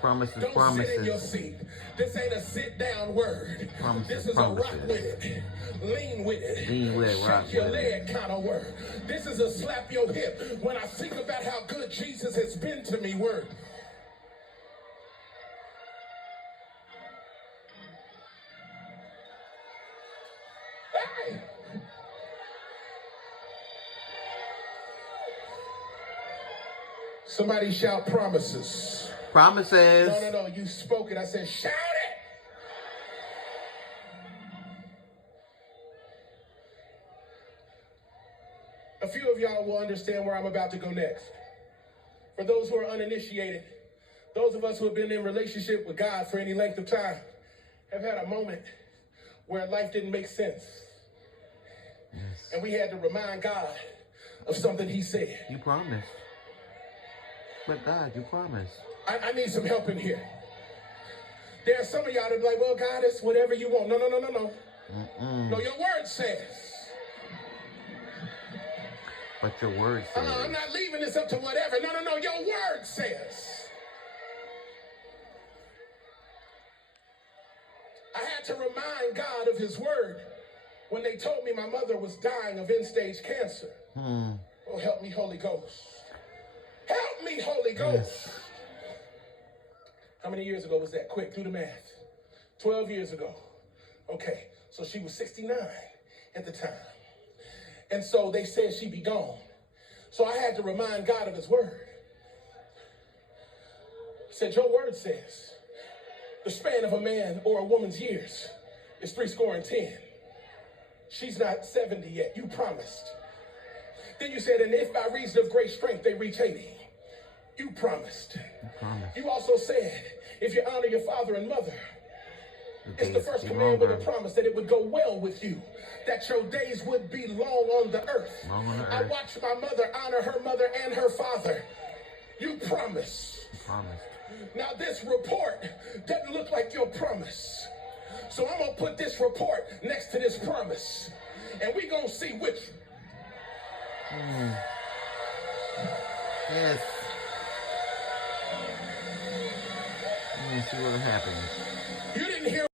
Promises, Don't promises. sit in your seat. This ain't a sit-down word. Promises, This is promises. a rock with it. Lean with it. Lean with it, rock Shake your with it. leg kind of word. This is a slap your hip. When I think about how good Jesus has been to me word. Hey! Somebody shout promises. Promises. No, you spoke it. I said shout it. A few of y'all will understand where I'm about to go next. For those who are uninitiated, those of us who have been in relationship with God for any length of time have had a moment where life didn't make sense. Yes. And we had to remind God of something he said. You promised. But God, you promised. I need some help in here. There are some of y'all that be like, well, God, it's whatever you want. No. No, your word says. But your word says. I'm not leaving this up to whatever. No, your word says. I had to remind God of his word when they told me my mother was dying of end-stage cancer. Oh, help me, Holy Ghost. Help me, Holy Ghost. Yes. How many years ago was that? Quick, do the math. 12 years ago. Okay, so she was 69 at the time. And so they said she'd be gone. So I had to remind God of his word. He said, your word says, the span of a man or a woman's years is 70. She's not 70 yet. You promised. Then you said, and if by reason of great strength they reach 80, you promised. You also said, if you honor your father and mother, it's the first command with a promise that it would go well with you, that your days would be long on the earth. I watched my mother honor her mother and her father. You promised. Now this report doesn't look like your promise. So I'm going to put this report next to this promise. And we're going to see which. Yes. Let's see what happens. You didn't hear